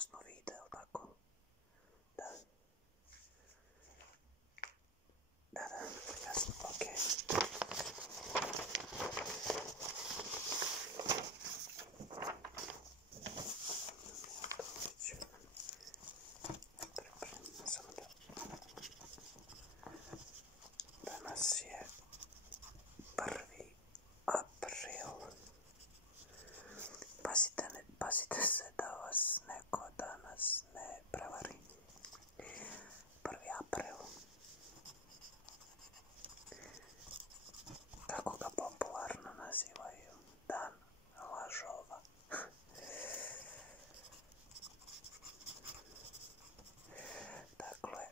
odnosno video, tako? Da. Da, jasno, okej. Pripremim samo da... Danas je 1. april. Pazite se da vas neko danas ne prevari. 1. april. Kako ga popularno nazivaju? Dan lažova. Dakle,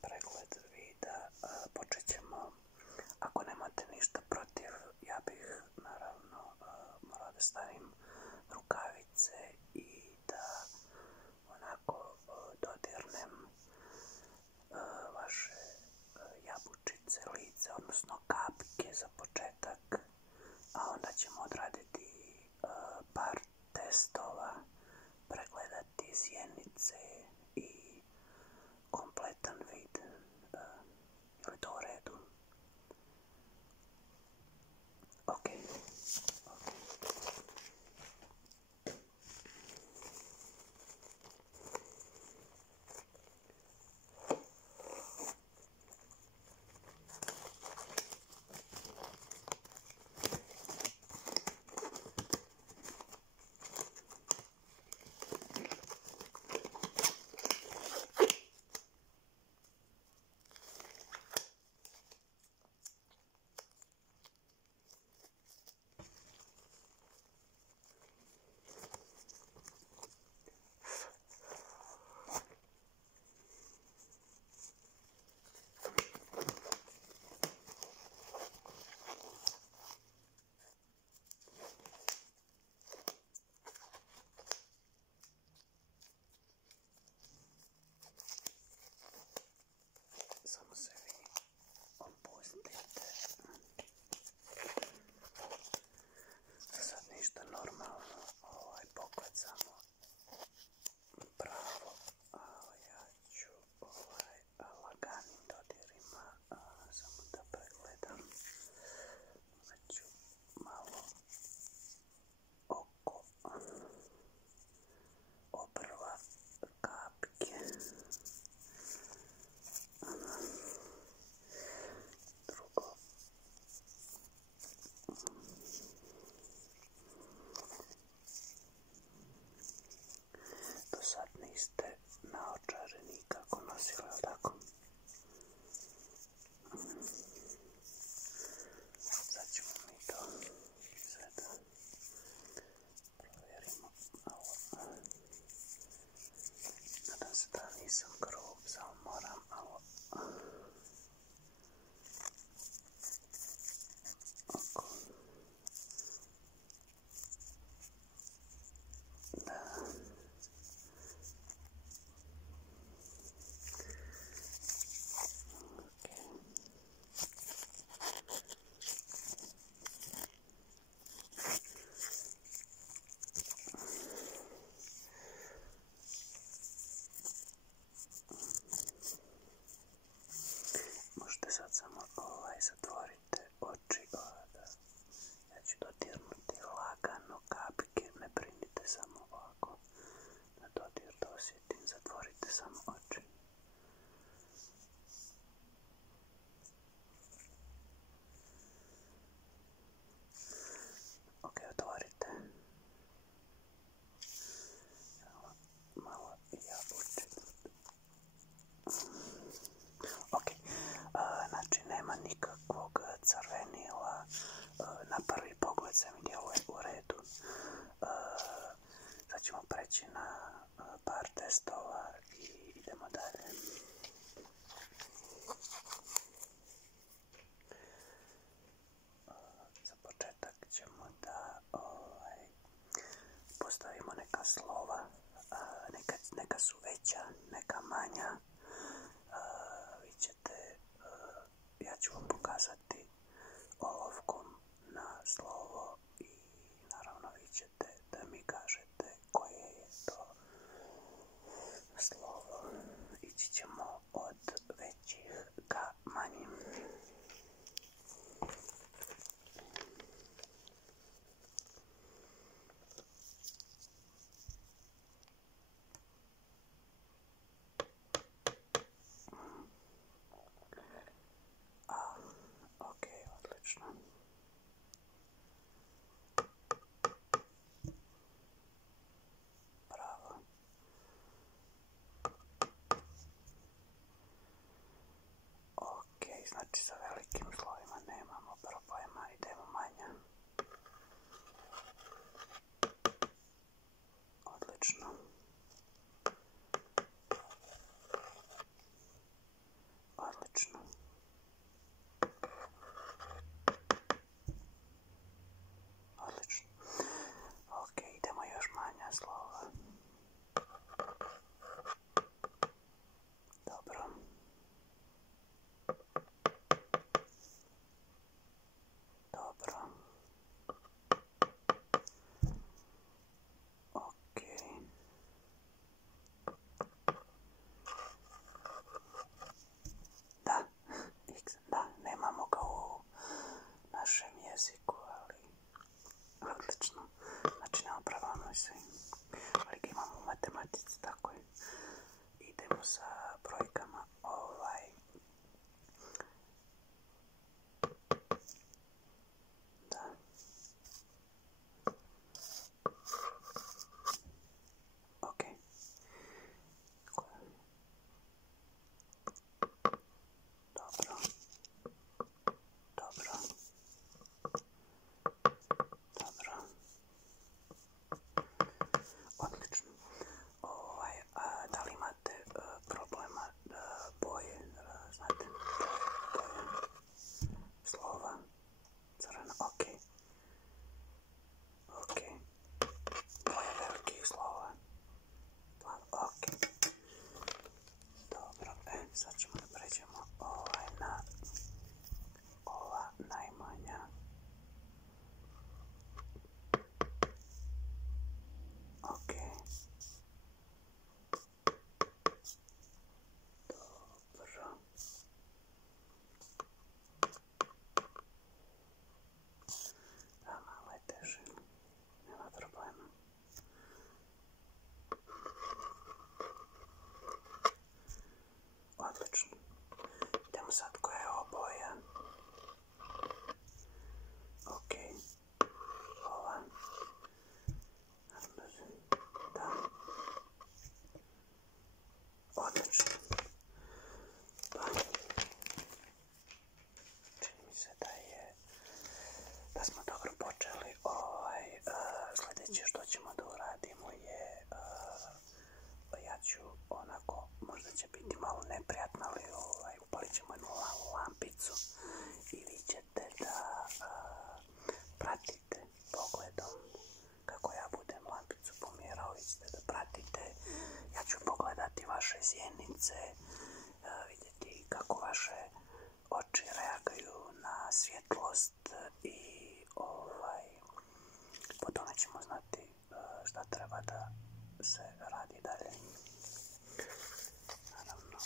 pregled videa počet ćemo. Ako nemate ništa protiv, ja bih naravno morao da stavim rukavice i da onako dodirnem vaše jabučice, lice, odnosno kapke za početak, a onda ćemo odraditi par testova, pregledati sjenice i kompletan vid. Je li to u redu? Ok. Samo se vi opustite. Sad ništa normalno, pogled samo pravo, ja ću laganim dodirima samo da pregledam. Da ću malo oko obrva kapke. Drugo, do sad niste naočare nikako nosili, ali tako? Sad ćemo mi to sve da provjerimo malo. Nadam se da nisam grub, samo moram malo oko. Da. Možete sad samo zatvorite oči, ja ću dodirnuti lagano kapke, ne brinite, samo ovako na dodir da osjetim, zatvorite samo oči. Ok, otvorite. Malo jabučice. Ok, znači nema nikakvog crvenila, na prvi pogled se mi djeluje u redu. Sad ćemo preći na par testova i idemo dalje. Za početak ćemo da postavimo neka slova, neka su veća, neka manja. Vi ćete, ja ću vam pokazati olovkom na slovo i naravno vi ćete da mi kažete koje je. Znači sa velikim slovima nemamo problema, idemo manja. Odlično. Odlično. Odlično. Ok, idemo još manja slova. Dobro. Dobro. Ok. Da, X, da, nemamo ga u našem jeziku, ali odlično. Znači nema pravilno sve. Ali ga imamo u matematici, tako je. Idemo sa brojkama. Da. Ok. Dobro. Dobro. Dobro. Odlično. Da li imate problema boje, znate, boje slova, crvena, ok. Ok. Boje velikih slova, plavo, ok. Dobro, sad ćemo da pređemo na ova najmanja. Ok. Dobro. Da, malo je teže. Nema problema. Odlično. Idemo sad koja je ovo boja. Ok. Ova. Da. Odlično. Pa. Čini mi se da smo dobro počeli. Sljedeće što ćemo da uradimo je ja ću onako, možda će biti malo neprijatno, ali upalit ćemo jednu lampicu i vi ćete da pratite pogledom kako ja budem lampicu pomjerao, vi ćete da pratite. Ja ću pogledati vaše zjenice, vidjeti kako vaše oči reaguju na svjetlost i po tome ćemo znati šta treba da se radi dalje. Naravno,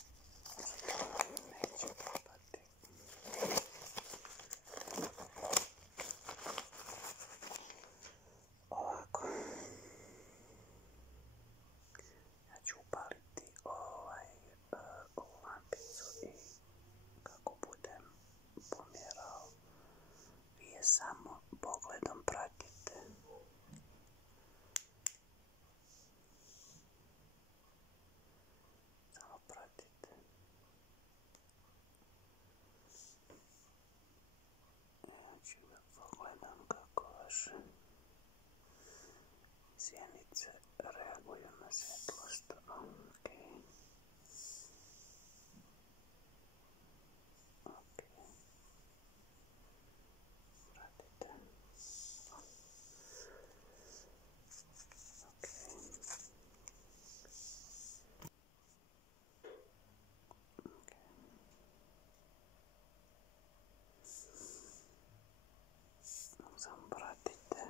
neće probati. Ovako. Ja ću upaliti ovu lampicu i kako budem pomjerao, vi je samo pogledom pratite. Samo pratite. Ja ću da pogledam kako vaše sjenice reaguju na svjetlost. Ok. Ok. Pratite. Ok. Samo pratite.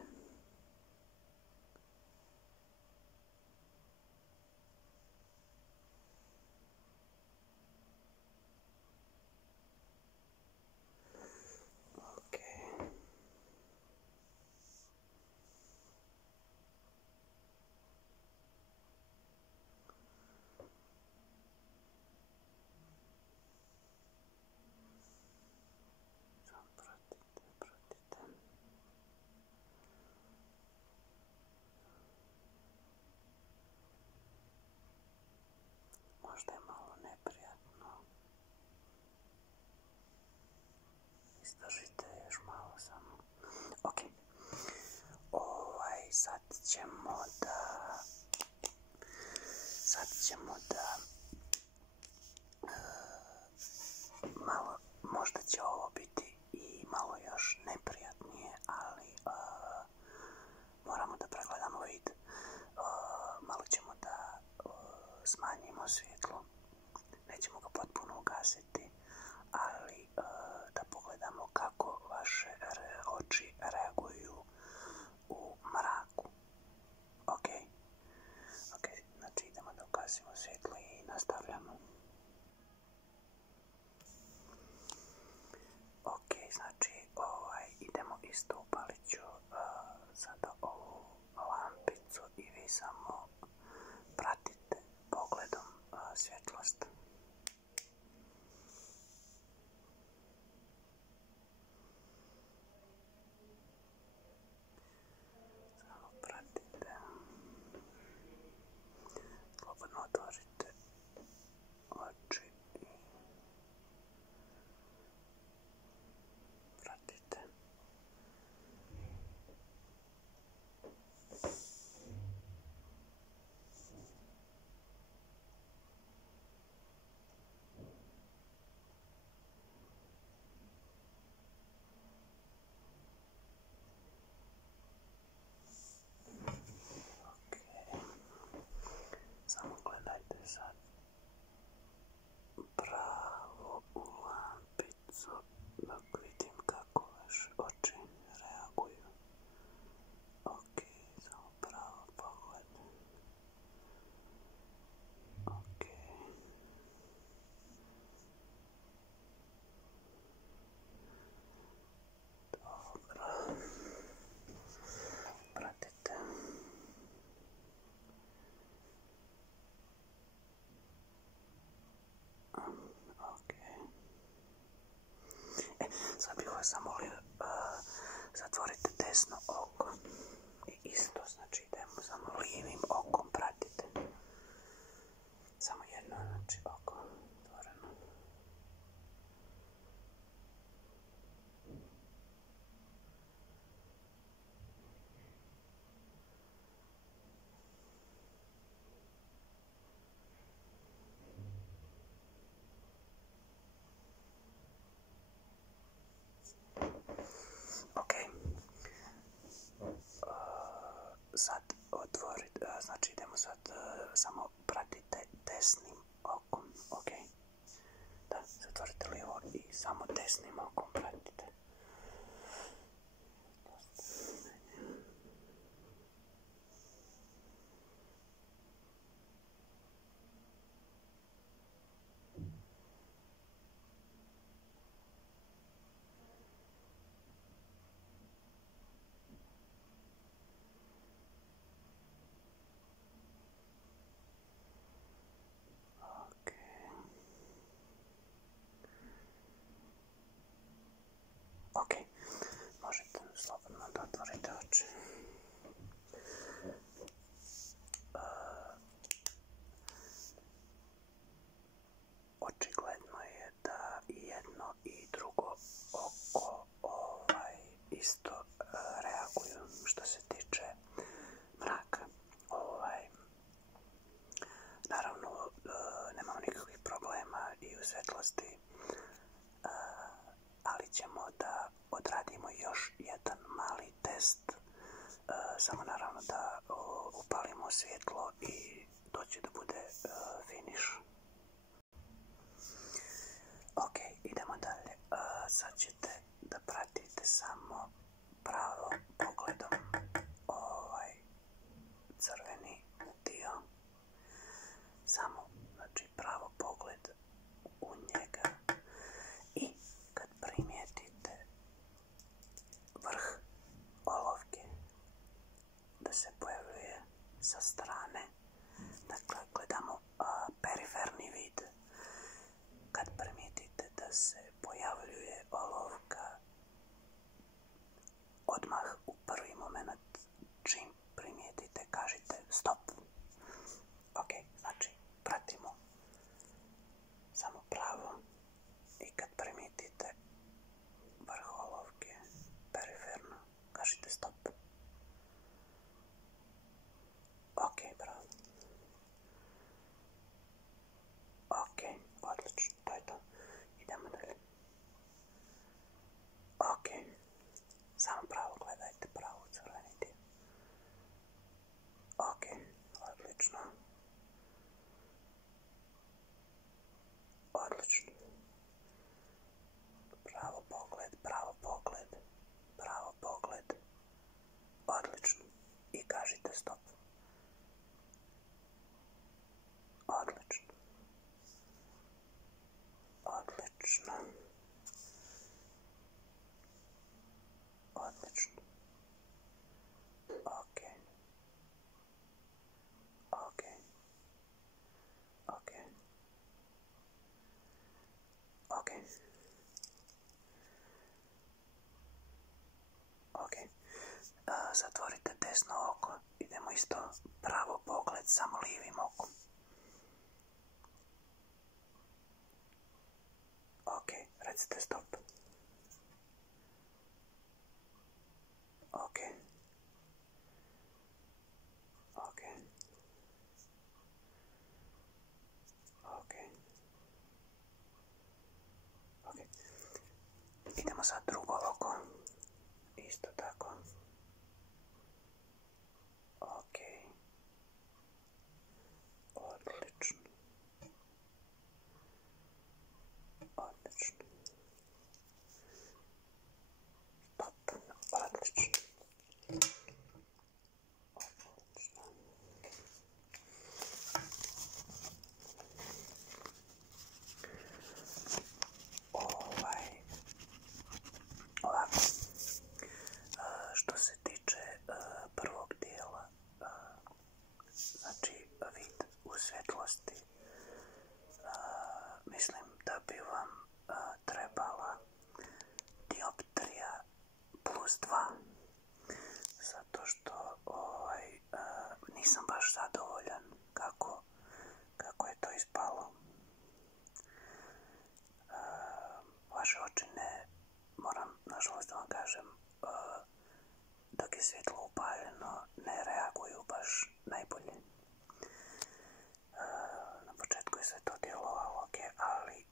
Držite još malo samo. Ok. Sad ćemo da malo, možda će ovo biti i malo još neprijatnije, ali moramo da pregledamo vid. Malo ćemo da smanjimo svjetlo, nećemo ga potpuno ugasiti, ali da pogledamo kako vaše oči reaguju u mraku. Ok, znači idemo da ugasimo svjetlo i nastavljamo. Ok, znači idemo isto, upalit ću sada ovu lampicu i vi samo pratite pogledom svjetlost. Samo pratite. Slobodno otvorite oči i pratite. Samo gledajte sad pravo u lampicu dok vidim kako vaše oči reaguju. Ok, samo pravo pogled. Ok. Dobro. Pratite. Ok. Sad bih vas zamolio, zatvorite desno oko. I isto, znači idemo samo lijevim okom, pratite. Samo jedno, znači oko otvoreno. Ok. Sad otvorite, znači idemo sad, samo pratite desnim okom, ok? Da, zatvorite lijevo i samo desnim okom pratite. Ok, možete slobodno da otvorite oči. Očigledno je da i jedno i drugo oko isto reaguju što se tiče mraka. Naravno, nemamo nikakvih problema i u svetlosti, ali ćemo da odradimo još jedan mali test. Samo naravno da upalimo svjetlo i to će da bude finiš. Ok, idemo dalje. Sad ćete da pratite samo pravo pogledom crveni dio. Samo, znači, pravo pogled u njega. I kad primijetite vrh olovke da se pojavljuje sa strane, dakle, gledamo periferni vid. Kad primijetite da se pojavljuje olovka, odmah u prvi moment čim primijetite kažite stop. Ok, znači pratimo samo pravo i kad primijetite vrh Ok, samo pravo gledajte, pravo crveni dio. Ok, odlično. Odlično. Pravo pogled, pravo pogled, pravo pogled. Odlično. I kažite stop. Odlično. Odlično. Odlično. Ok. Ok. Ok. Ok. Ok. Zatvorite desno oko. Idemo isto pravo pogled, samo lijevim okom. Ok, recite stop. Ok. Ok. Ok. Ok. Idemo sad drugo oko. Isto tako. Ok. Odlično. Odlično. Stop. Odlično. Odlično. Ovako. Što se tiče prvog dijela, znači vid u svjetlosti, mislim da bi vam trebala dioptrija +2, zato što nisam baš zadovoljan kako je to ispalo. Vaše oči moram nažalost da vam kažem, dok je svjetlo upaljeno ne reaguju baš najbolje. Na početku je sve to djelovalo ok, ali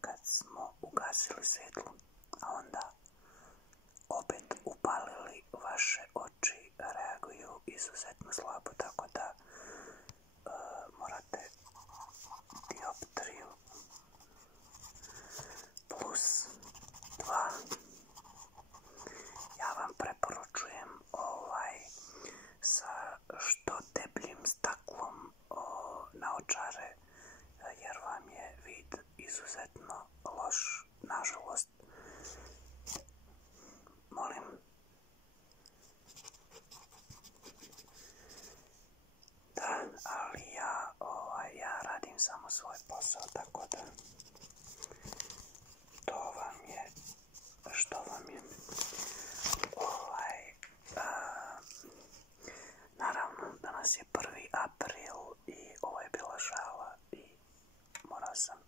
kad smo ugasili svjetlo, a onda opet upalili, vaše oči reaguju izuzetno slabo, tako da morate dioptriju +2. Ja vam preporučujem sa što debljim staklom naočare, jer vam je vid izuzetno loš, nažalost. Molim. Da, ali ja radim samo svoj posao, tako da to vam je što vam je. Naravno, danas je 1. april i ovo je bila šala i morao sam,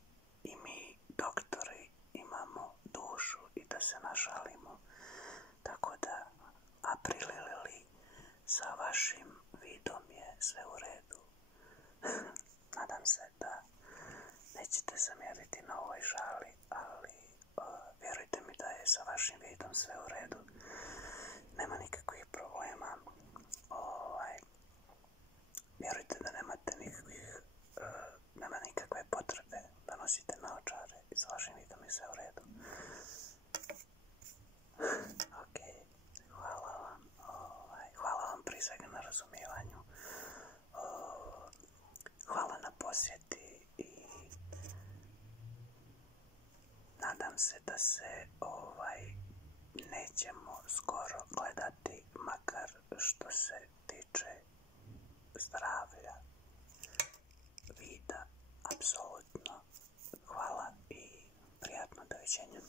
i mi doktori imamo dušu i da se našalimo, tako da april ili sa vašim vidom je sve u redu. Nadam se da nećete zamjeriti na ovoj šali, ali vjerujte mi da je sa vašim vidom sve u redu. Nema nikakvih problema. Vjerujte da nema nikakve potrebe da nosite naočare i sa vašim vidom je sve u redu. Ok, hvala vam prije svega na razumijevanju. Hvala na posjeti i nadam se da se nećemo skoro gledati, makar što se tiče zdravlja, vida, apsolutno. Hvala i prijatno doviđenja.